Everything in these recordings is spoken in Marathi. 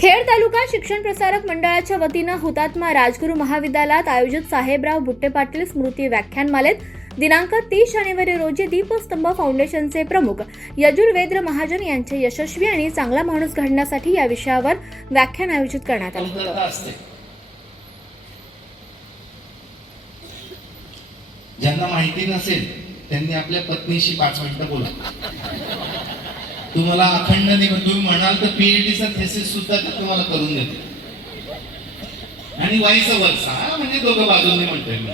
खेड तालुका शिक्षण प्रसारक मंडळाच्या वतीनं हुतात्मा राजगुरू महाविद्यालयात आयोजित साहेबराव बुट्टे पाटील स्मृती व्याख्यानमालेत दिनांक 30 जानेवारी रोजी दीपस्तंभ फाउंडेशनचे प्रमुख यजुर्वेद्र महाजन यांचे यशस्वी आणि चांगला माणूस घडण्यासाठी या विषयावर व्याख्यान आयोजित करण्यात आलं होतं. ज्यांना माहिती नसेल त्यांनी आपल्या पत्नीशी 5 मिनिटं बोला. तुम्हाला अखंड दिवस तुम्ही म्हणाल तर पीएचडीचा थेसिस सुद्धा तुम्हाला करून देते आणि वाईस वर्षा म्हणजे दोघं बाजूंनी म्हणतोय मी.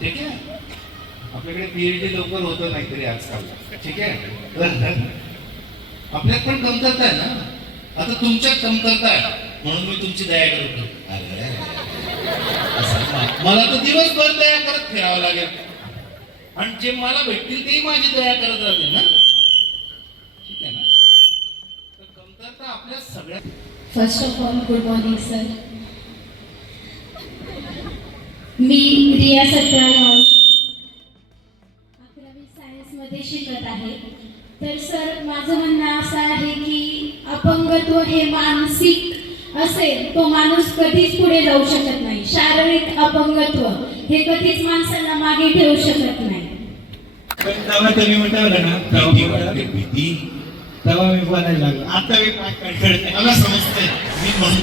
ठीक आहे, आपल्याकडे पीएचडी लवकर होतं नाहीतरी आजकाल. ठीक आहे, आपल्यात पण कमतरता आहे ना. आता तुमच्यात कमतरता आहे म्हणून मी तुमची दया करतो. मला तर दिवसभर दया करत फिरावं लागेल आणि जे मला भेटतील तेही माझी दया करत राहतील ना. ठीक आहे ना. तर कमतरता आपल्या सगळ्या. First of all good morning sir. मी रिया सत्याराव 11वी सायन्समध्ये शिकत आहे. तर सर माझं म्हणणं असं आहे की अपंगत्व हे मानसिक असेल तो माणूस कधीच पुढे जाऊ शकत नाही. शारीरिक अपंगत्व हे कधीच माणसाला मागे ठेवू शकत नाही. तुम्ही म्हटलं ना भीती तेव्हा मी बोलायला लागलो. आता मी काय कळत मला समजतंय मी म्हणून